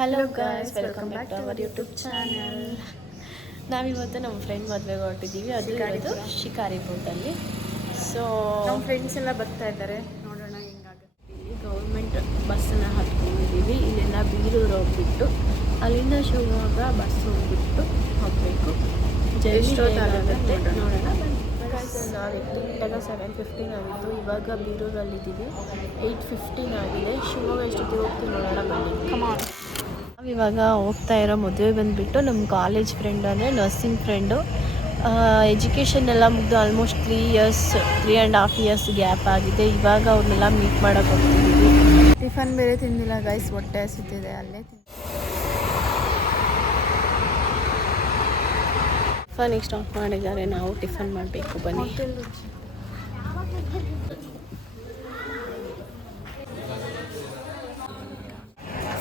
Hello guys, welcome back to our YouTube channel. ನಾವಿವತ್ತು ನಮ್ಮ friend ಮದುವೆಗೆ ಹೊರಟಿದ್ದೀವಿ. ಅದು ಇರೋದು ಶಿಕಾರಿಪುರದಲ್ಲಿ. ಸೊ ನಮ್ಮ ಫ್ರೆಂಡ್ಸ್ ಎಲ್ಲ ಬರ್ತಾ ಇದ್ದಾರೆ, ನೋಡೋಣ ಹೆಂಗಾಗುತ್ತೆ. ಇಲ್ಲಿ ಗೌರ್ಮೆಂಟ್ ಬಸ್ಸನ್ನು ಹತ್ಕೊಂಡಿದ್ದೀವಿ. ಇಲ್ಲೆಲ್ಲ ಬೀರೂರು ಹೋಗ್ಬಿಟ್ಟು ಅಲ್ಲಿಂದ ಶಿವಮೊಗ್ಗ ಬಸ್ ಹೋಗ್ಬಿಟ್ಟು ಹೋಗಬೇಕು. ಎಷ್ಟೊತ್ತಾಗುತ್ತೆ ನೋಡೋಣ. ನಾವಿತ್ತು ಇವಾಗ 7:15 ಆಗಿತ್ತು. ಇವಾಗ ಬೀರೂರಲ್ಲಿದ್ದೀವಿ. 8:15 ಆಗಿದೆ. ಶಿವಮೊಗ್ಗ ಎಷ್ಟೊತ್ತಿಗೆ ಹೋಗ್ತೀವಿ ನೋಡೋಣ ಬನ್ನಿ. ಕಮಾನ್. ನಾವಿವಾಗ ಹೋಗ್ತಾ ಇರೋ ಮದುವೆ ಬಂದುಬಿಟ್ಟು ನಮ್ಮ ಕಾಲೇಜ್ ಫ್ರೆಂಡ್ ಅಂದರೆ ನರ್ಸಿಂಗ್ ಫ್ರೆಂಡು. ಎಜುಕೇಷನ್ ಎಲ್ಲ ಮುಗಿದು ಆಲ್ಮೋಸ್ಟ್ 3.5 ಇಯರ್ಸ್ ಗ್ಯಾಪ್ ಆಗಿದೆ. ಇವಾಗ ಅವ್ರನ್ನೆಲ್ಲ ಮೀಟ್ ಮಾಡೋಕ್ಕೆ ಹೋಗ್ತಿದ್ದೀವಿ. ಟಿಫನ್ ಬೇರೆ ತಿಂದಿಲ್ಲ ಗೈಸ್, ಹೊಟ್ಟೆ ಹಸಿತಿದೆ. ಅಲ್ಲೇ ಟಿಫನಿಗೆ ಸ್ಟಾಪ್ ಮಾಡಿದ್ದಾರೆ. ನಾವು ಟಿಫನ್ ಮಾಡಬೇಕು ಬನ್ನಿ.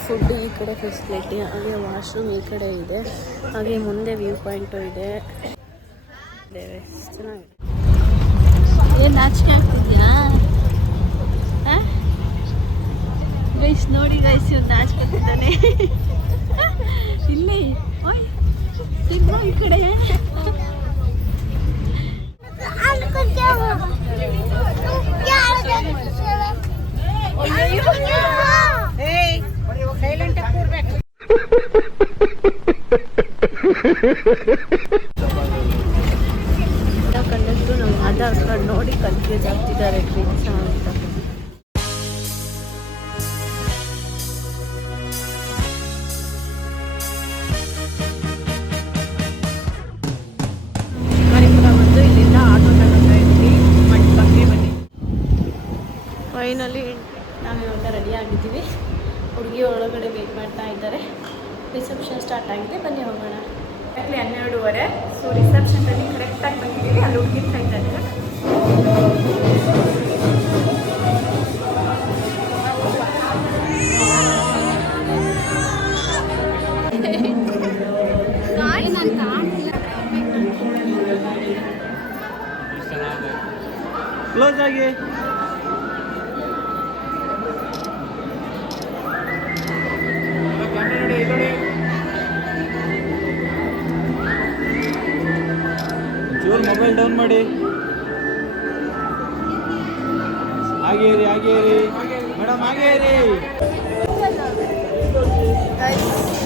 ಫುಡ್ ಈ ಕಡೆ ಫೆಸಿಲಿಟಿ, ಹಾಗೆ ವಾಶ್ರೂಮ್ ಈ ಕಡೆ ಇದೆ, ಹಾಗೆ ಮುಂದೆ ವ್ಯೂ ಪಾಯಿಂಟು ಇದೆ. ಚೆನ್ನಾಗಿದೆ. ಏನು ನಾಚಿಕೆ ಆಗ್ತಿದ್ಯಾ ಗೈಸ್? ನೋಡಿ ಗೈಸ್, ಇವ್ರು ನಾಚ್ಕೊತಿದ್ದಾನೆ. ಇಲ್ಲಿ ತಿನ್ನು ಈ ಕಡೆ. ಕಂಡಕ್ಟ್ರು ನಮ್ಮ ಆಧಾರ್ ಕಾರ್ಡ್ ನೋಡಿ ಕನ್ಫ್ಯೂಸ್ ಆಗ್ತಿದ್ದಾರೆ ಟ್ರಿಪ್ಸ್ ಅಂತ. ಶಿಕಾರಿಪುರ ಬಂದು ಇಲ್ಲಿಂದ ಆಟೋ ತಗೊಂಡ್ತಾ ಇದ್ವಿ. ಮಂಟಪಕ್ಕೆ ಬನ್ನಿ. ಫೈನಲಿ ನಾವಿವಾಗ ರೆಡಿ ಆಗಿದ್ದೀವಿ. ಹುಡುಗಿ ಒಳಗಡೆ ವೇಟ್ ಮಾಡ್ತಾ ಇದ್ದಾರೆ. ರಿಸೆಪ್ಷನ್ ಸ್ಟಾರ್ಟ್ ಆಗಿದೆ, ಬನ್ನಿ ಹೋಗೋಣ. ಆ್ಯಕ್ಚುಲಿ 12:30. ಸೊ ರಿಸೆಪ್ಷನ್ ಟೈಮಿಗೆ ಕರೆಕ್ಟಾಗಿ ಬಂದಿದ್ದೀವಿ. ಅಲ್ಲಿ ಹುಡುಗಿ ಕಾಯ್ತಾ ಇದ್ದಾರೆ. ಕ್ಲೋಸ್ ಆಗಿ ಚೂರು ಮೊಬೈಲ್ ಡೌನ್ ಮಾಡಿ. ಹಾಗೆ ಇರಿ, ಹಾಗೆ ಇರಿ ಮೇಡಮ್, ಹಾಗೆ ಇರಿ.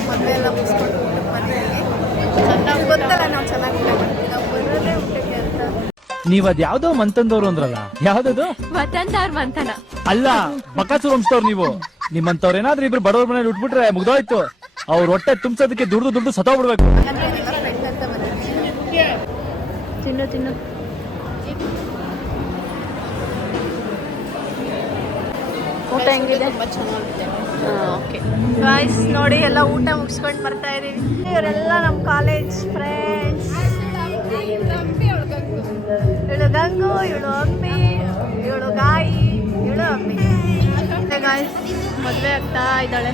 ಮದುವೆ ಎಲ್ಲ ಮುಗಿಸ್ಕೊಂಡು ಮನೆಯಲ್ಲಿ ನಮ್ಗೆ ಗೊತ್ತಲ್ಲ, ನಾವು ಚೆನ್ನಾಗಿಲ್ಲ ಮಾಡ್ತೀವಿ. ನಾವು ಬರೋದೇ ಊಟಕ್ಕೆ ಅಂತ. ನೀವ್ ಅದ್ ಯಾವ್ದೋ ಮಂತಂದವ್ರು ಅಂದ್ರಲ್ಲ, ಯಾವ್ದದು? ಮಂತನ ಅಲ್ಲ, ಬಕಾಸೂರ್ ವಂಶದವ್ರು ನೀವು. ನಿಮ್ಮಂತವ್ರು ಏನಾದ್ರೂ ಇಬ್ರು ಬಡವ್ರ ಮನೇಲಿ ಉಟ್ಬಿಟ್ರೆ ಮುಗ್ದೋಯ್ತು. ಅವ್ರ ಹೊಟ್ಟೆ ತುಂಬಿಸೋದಕ್ಕೆ ದುಡ್ದು ಸತ್ತೋಗ್ಬಿಡ್ಬೇಕು. ಫ್ರೆಂಡ್ ಅಂತ ಬಂದಿದ್ದೀವಿ. ತಿನ್ನು ಊಟ ಹೆಂಗಿದೆ? ತುಂಬ ಚೆನ್ನಾಗಿದೆ. ಓಕೆ ಗಾಯ್ಸ್, ನೋಡಿ ಎಲ್ಲ ಊಟ ಮುಗಿಸ್ಕೊಂಡು ಬರ್ತಾ ಇದೀವಿ. ಇವರೆಲ್ಲ ನಮ್ಮ ಕಾಲೇಜ್ ಫ್ರೆಂಡ್ಸ್. ಇವಳು ಗಂಗು, ಇವಳು ಅಮ್ಮಿ, ಇವಳು ಗಾಯಿ, ಇವಳು ಅಮ್ಮಿ. ಗಾಯ್ಸ್, ಮದುವೆ ಆಗ್ತಾ ಇದ್ದಾಳೆ.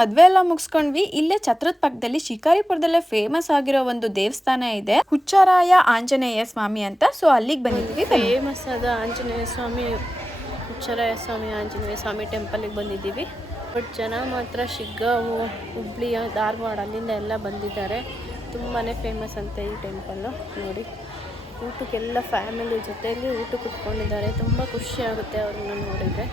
ಮದ್ವೆ ಎಲ್ಲ ಮುಗಿಸ್ಕೊಂಡ್ವಿ. ಇಲ್ಲೇ ಛತ್ರದ ಪಕ್ಕದಲ್ಲಿ ಶಿಕಾರಿಪುರದಲ್ಲೇ ಫೇಮಸ್ ಆಗಿರೋ ಒಂದು ದೇವಸ್ಥಾನ ಇದೆ, ಹುಚ್ಚರಾಯ ಆಂಜನೇಯ ಸ್ವಾಮಿ ಅಂತ. ಸೊ ಅಲ್ಲಿಗೆ ಬಂದಿದ್ವಿ. ಫೇಮಸ್ ಆದ ಆಂಜನೇಯ ಸ್ವಾಮಿ, ಹುಚ್ಚರಾಯ ಸ್ವಾಮಿ ಆಂಜನೇಯ ಸ್ವಾಮಿ ಟೆಂಪಲಿಗೆ ಬಂದಿದ್ದೀವಿ. ಬಟ್ ಜನ ಮಾತ್ರ ಶಿಗ್ಗಾಂವ್, ಹುಬ್ಳಿ, ಧಾರವಾಡ ಅಲ್ಲಿಂದ ಎಲ್ಲ ಬಂದಿದ್ದಾರೆ. ತುಂಬಾ ಫೇಮಸ್ ಅಂತೆ ಈ ಟೆಂಪಲ್ಲು. ನೋಡಿ, ಊಟಕ್ಕೆಲ್ಲ ಫ್ಯಾಮಿಲಿ ಜೊತೆಯಲ್ಲಿ ಊಟ ಕುತ್ಕೊಂಡಿದ್ದಾರೆ. ತುಂಬ ಖುಷಿ ಆಗುತ್ತೆ ಅವ್ರನ್ನ ನೋಡಿದರೆ.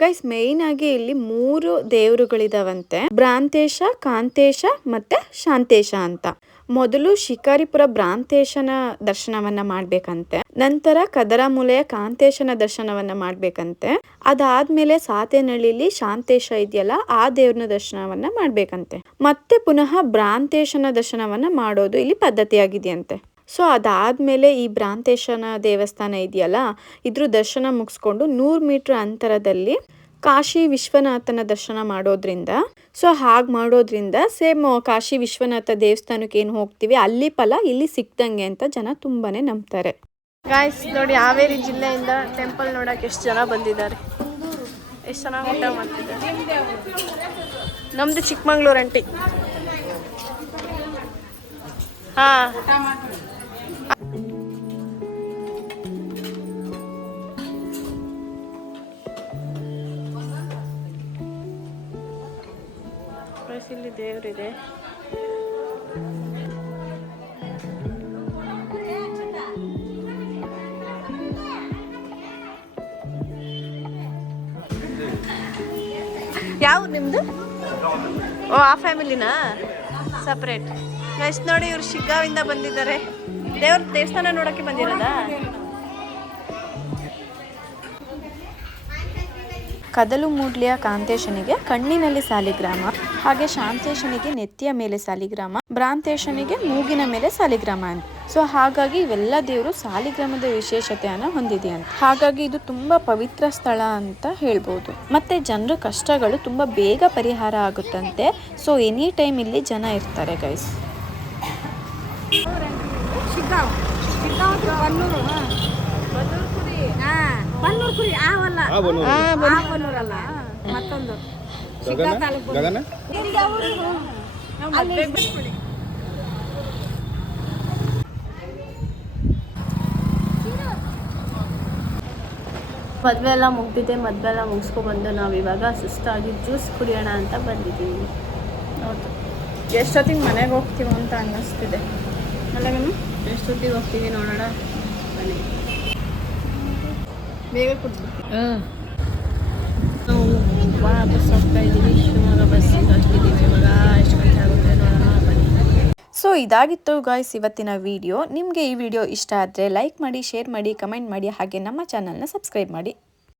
ಗೈಸ್, ಮೇಯ್ನ್ ಆಗಿ ಇಲ್ಲಿ 3 ದೇವರುಗಳಿದಾವಂತೆ: ಭ್ರಾಂತೇಶ, ಕಾಂತೇಶ ಮತ್ತೆ ಶಾಂತೇಶ ಅಂತ. ಮೊದಲು ಶಿಕಾರಿಪುರ ಭ್ರಾಂತೇಶನ ದರ್ಶನವನ್ನ ಮಾಡ್ಬೇಕಂತೆ, ನಂತರ ಕದರಮೂಲೆಯ ಕಾಂತೇಶನ ದರ್ಶನವನ್ನ ಮಾಡ್ಬೇಕಂತೆ, ಅದಾದ್ಮೇಲೆ ಸಾತೇನಹಳ್ಳಿಲಿ ಶಾಂತೇಶ ಇದೆಯಲ್ಲ ಆ ದೇವ್ರನ ದರ್ಶನವನ್ನ ಮಾಡ್ಬೇಕಂತೆ, ಮತ್ತೆ ಪುನಃ ಭ್ರಾಂತೇಶನ ದರ್ಶನವನ್ನ ಮಾಡೋದು ಇಲ್ಲಿ ಪದ್ಧತಿಯಾಗಿದೆಯಂತೆ. ಸೊ ಅದಾದಮೇಲೆ ಈ ಭ್ರಾಂತೇಶನ ದೇವಸ್ಥಾನ ಇದೆಯಲ್ಲ, ಇದ್ರ ದರ್ಶನ ಮುಗಿಸ್ಕೊಂಡು 100 ಮೀಟ್ರ್ ಅಂತರದಲ್ಲಿ ಕಾಶಿ ವಿಶ್ವನಾಥನ ದರ್ಶನ ಮಾಡೋದ್ರಿಂದ, ಸೊ ಹಾಗೆ ಮಾಡೋದ್ರಿಂದ ಸೇಮ್ ಕಾಶಿ ವಿಶ್ವನಾಥ ದೇವಸ್ಥಾನಕ್ಕೆ ಏನು ಹೋಗ್ತೀವಿ ಅಲ್ಲಿ ಫಲ ಇಲ್ಲಿ ಸಿಕ್ದಂಗೆ ಅಂತ ಜನ ತುಂಬಾನೇ ನಂಬ್ತಾರೆ. ಗಾಯ್ಸ್ ನೋಡಿ, ಹಾವೇರಿ ಜಿಲ್ಲೆಯಿಂದ ಟೆಂಪಲ್ ನೋಡಕ್ಕೆ ಎಷ್ಟು ಜನ ಬಂದಿದ್ದಾರೆ, ಎಷ್ಟು ಚೆನ್ನಾಗಿ ಊಟ ಮಾಡ್ತಿದ್ದಾರೆ. ನಮ್ದು ಚಿಕ್ಕಮಂಗ್ಳೂರು ಅಂಟಿ. ಹಾಂ, ಇಲ್ಲಿ ದೇವರಿದೆ. ಯಾವ ನಿಮ್ದು? ಓ, ಆ ಫ್ಯಾಮಿಲಿನಾ? ಸಪ್ರೇಟ್. ನೆಕ್ಸ್ಟ್ ನೋಡಿ, ಇವ್ರು ಶಿಗ್ಗಾವಿಂದ ಬಂದಿದ್ದಾರೆ. ದೇವಸ್ಥಾನ ನೋಡಕ್ಕೆ ಬಂದಿರೋದಾ? ಕದಲು ಮೂಡ್ಲಿಯ ಕಾಂತೇಶನಿಗೆ ಕಣ್ಣಿನಲ್ಲಿ ಸಾಲಿಗ್ರಾಮ, ಹಾಗೆ ಶಾಂತೇಶನಿಗೆ ನೆತ್ತಿಯ ಮೇಲೆ ಸಾಲಿಗ್ರಾಮ, ಭ್ರಾಂತೇಶನಿಗೆ ಮೂಗಿನ ಮೇಲೆ ಸಾಲಿಗ್ರಾಮ ಅಂತ. ಸೊ ಹಾಗಾಗಿ ಇವೆಲ್ಲ ದೇವರು ಸಾಲಿಗ್ರಾಮದ ವಿಶೇಷತೆಯನ್ನು ಹೊಂದಿದೆಯಂತೆ. ಹಾಗಾಗಿ ಇದು ತುಂಬಾ ಪವಿತ್ರ ಸ್ಥಳ ಅಂತ ಹೇಳ್ಬೋದು. ಮತ್ತೆ ಜನರ ಕಷ್ಟಗಳು ತುಂಬಾ ಬೇಗ ಪರಿಹಾರ ಆಗುತ್ತಂತೆ. ಸೊ ಎನಿ ಟೈಮ್ ಇಲ್ಲಿ ಜನ ಇರ್ತಾರೆ ಗೈಸ್. ಮತ್ತೊಂದು ಮದುವೆ ಎಲ್ಲ ಮುಗ್ದಿದೆ. ಮದುವೆ ಎಲ್ಲ ಮುಗಿಸ್ಕೊಬಂದು ನಾವು ಇವಾಗ ಸುಸ್ತಾಗಿ ಜ್ಯೂಸ್ ಕುಡಿಯೋಣ ಅಂತ ಬಂದಿದ್ದೀವಿ. ಹೌದು, ಎಷ್ಟೊತ್ತಿಗೆ ಮನೆಗೆ ಹೋಗ್ತೀವಿ ಅಂತ ಅನ್ನಿಸ್ತಿದೆ. ಅಲ್ಲಗನು ಎಷ್ಟೊತ್ತಿಗೆ ಹೋಗ್ತೀವಿ ನೋಡೋಣ ಬನ್ನಿ. ಬೇಗ ಕುಡ್ದು ನಾವು ಬಸ್ ಹೋಗ್ತಾ ಇದ್ದೀವಿ. ಶಿವಮೊಗ್ಗ ಬಸ್ಸಿಗೆ ಹಾಕಿದ್ದೀವಿ. ಇವಾಗ ಎಷ್ಟು ಗಂಟೆ ಆಗುತ್ತೆ ನೋಡೋಣ ಬನ್ನಿ. ಸೊ ಇದಾಗಿತ್ತು ಗಾಯ್ಸ್ ಇವತ್ತಿನ ವಿಡಿಯೋ. ನಿಮಗೆ ಈ ವಿಡಿಯೋ ಇಷ್ಟ ಆದರೆ ಲೈಕ್ ಮಾಡಿ, ಶೇರ್ ಮಾಡಿ, ಕಮೆಂಟ್ ಮಾಡಿ, ಹಾಗೆ ನಮ್ಮ ಚಾನಲ್ನ ಸಬ್ಸ್ಕ್ರೈಬ್ ಮಾಡಿ.